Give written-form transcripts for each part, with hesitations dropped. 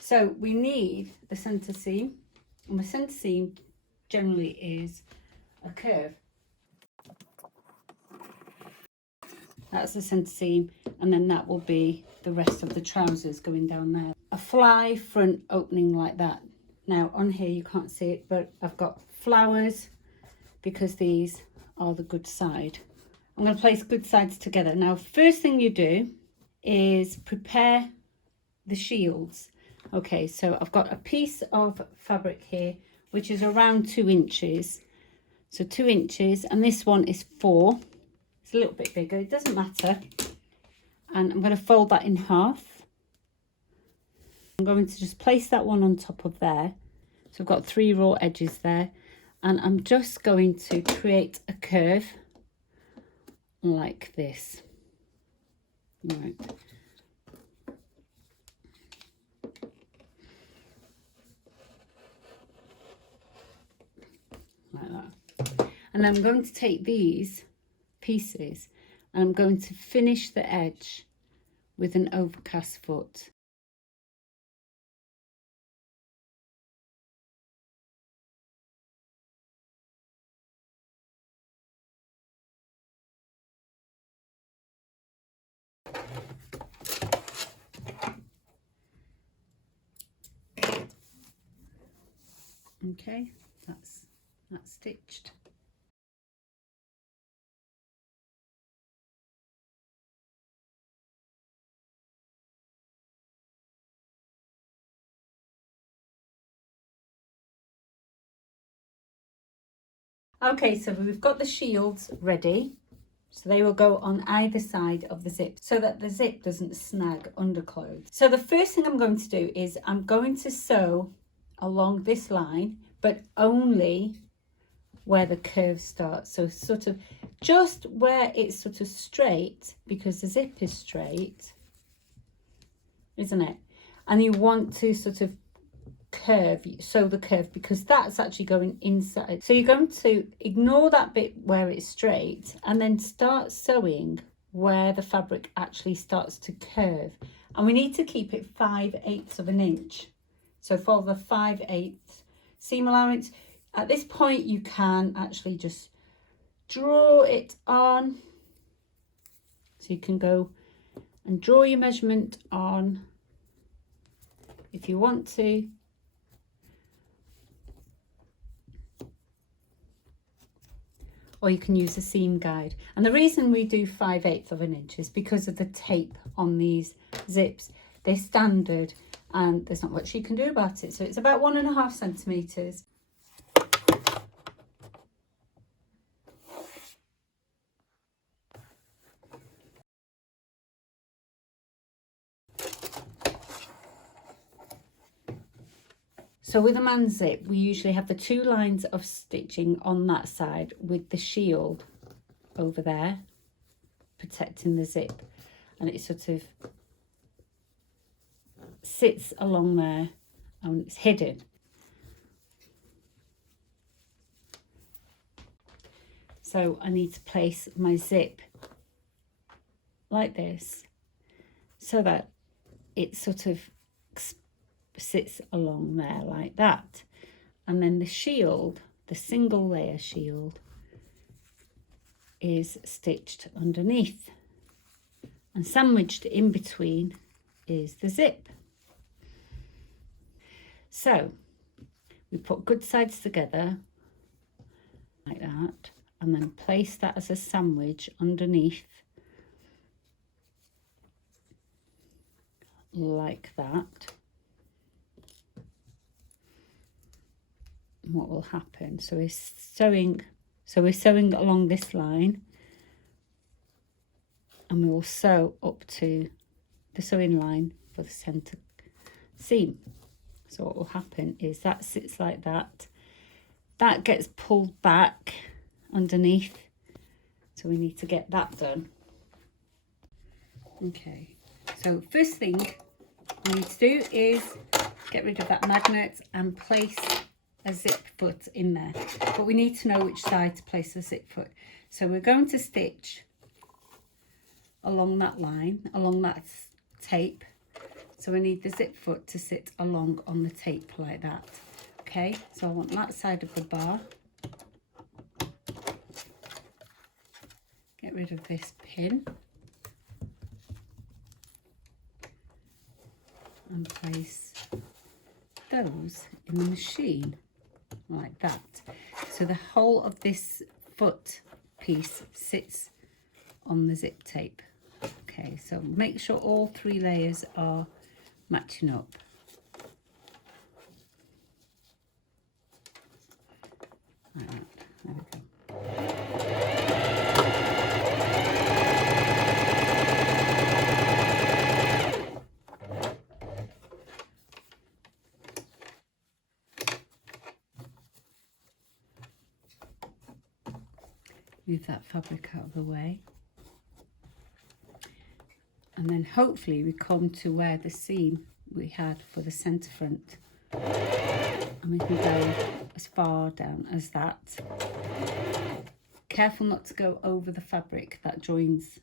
So we need the centre seam, and the centre seam generally is a curve. That's the centre seam, and then that will be the rest of the trousers going down there. A fly front opening like that. Now on here you can't see it, but I've got flowers because these are the good side. I'm going to place good sides together. Now first thing you do is prepare the shields. Okay, so I've got a piece of fabric here which is around 2 inches. So 2 inches, and this one is 4. It's a little bit bigger, it doesn't matter. And I'm going to fold that in half. I'm going to just place that one on top of there. So I've got 3 raw edges there, and I'm just going to create a curve like this. Right. Like that. And I'm going to take these pieces and I'm going to finish the edge with an overcast foot. Okay, that's stitched. Okay, so we've got the shields ready. So they will go on either side of the zip so that the zip doesn't snag under clothes. So the first thing I'm going to do is I'm going to sew along this line, but only where the curve starts. So sort of just where it's sort of straight, because the zip is straight, isn't it? And you want to sort of sew the curve, because that's actually going inside. So you're going to ignore that bit where it's straight and then start sewing where the fabric actually starts to curve. And we need to keep it 5/8 of an inch. So for the 5/8 seam allowance, at this point you can actually just draw it on. So you can go and draw your measurement on if you want to. Or you can use a seam guide. And the reason we do 5/8 of an inch is because of the tape on these zips. They're standard and there's not much you can do about it. So it's about 1.5 centimetres. So with a man zip, we usually have the 2 lines of stitching on that side with the shield over there, protecting the zip. And it sort of sits along there and it's hidden. So I need to place my zip like this so that it sort of sits along there like that. And then the shield, the single layer shield, is stitched underneath, and sandwiched in between is the zip. So we put good sides together like that, and then place that as a sandwich underneath like that. What will happen, so we're sewing along this line, and we will sew up to the sewing line for the center seam. So what will happen is that sits like that, that gets pulled back underneath, so we need to get that done. Okay, so first thing we need to do is get rid of that magnet and place a zip foot in there, but we need to know which side to place the zip foot. So we're going to stitch along that line, along that tape. So I need the zip foot to sit along on the tape like that. Okay, so I want that side of the bar. Get rid of this pin. And place those in the machine like that. So the whole of this foot piece sits on the zip tape. Okay, so make sure all 3 layers are matching up. Like that. There we go. Move that fabric out of the way. And then hopefully we come to where the seam we had for the centre front. And we can go as far down as that. Careful not to go over the fabric that joins.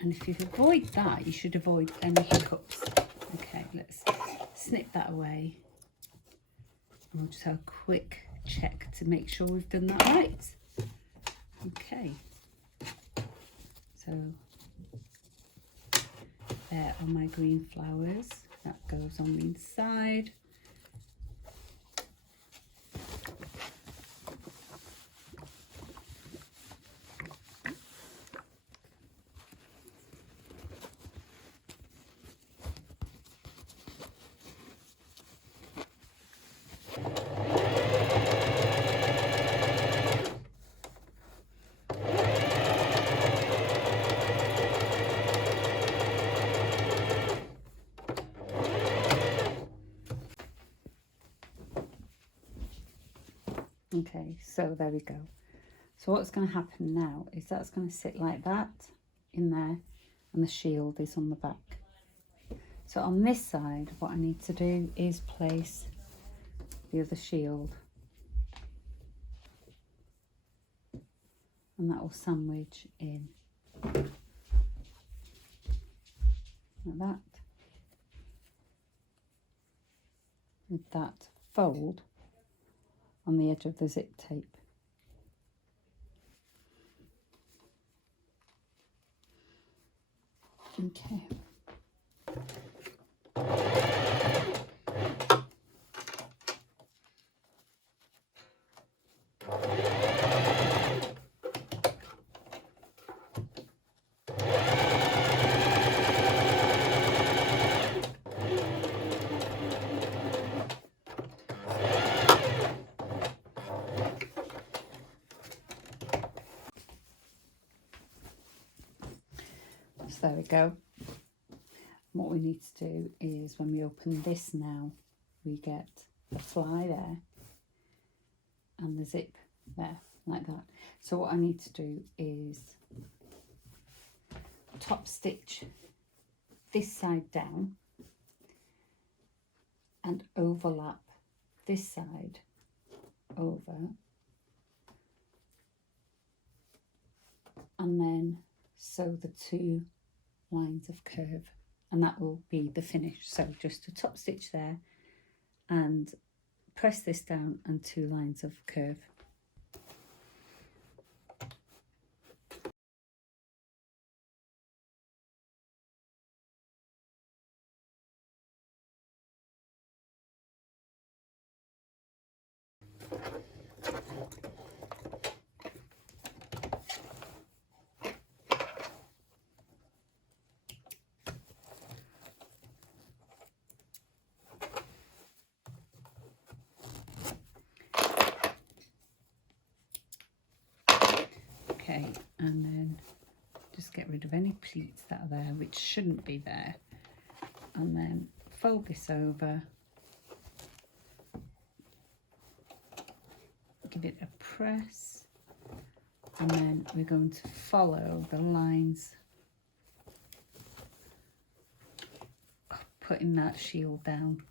And if you avoid that, you should avoid any hiccups. Okay, let's snip that away. And we'll just have a quick check to make sure we've done that right. Okay, so there are my green flowers. That goes on the inside. Okay, so there we go. So what's going to happen now is that's going to sit like that in there, and the shield is on the back. So on this side, what I need to do is place the other shield, and that will sandwich in like that, with that fold on the edge of the zip tape. Okay. So there we go. What we need to do is when we open this now, we get the fly there and the zip there, like that. So what I need to do is top stitch this side down and overlap this side over, and then sew the 2 lines of curve, and that will be the finish. So just a top stitch there and press this down and 2 lines of curve. Okay, and then just get rid of any pleats that are there which shouldn't be there, and then fold this over, give it a press, and then we're going to follow the lines of putting that shield down.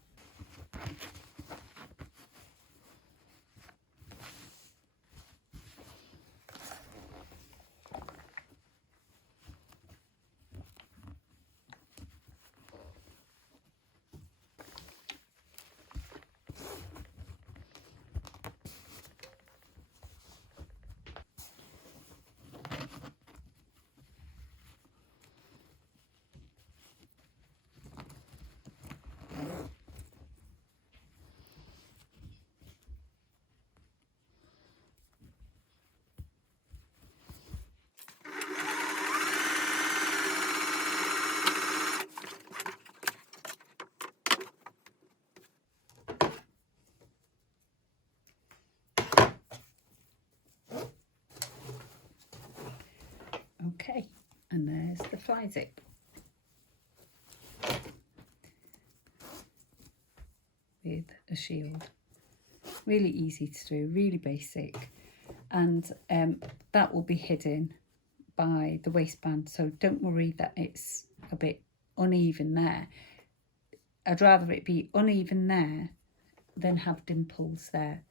Okay, and there's the fly zip. With a shield. Really easy to do, really basic. And that will be hidden by the waistband, so don't worry that it's a bit uneven there. I'd rather it be uneven there than have dimples there.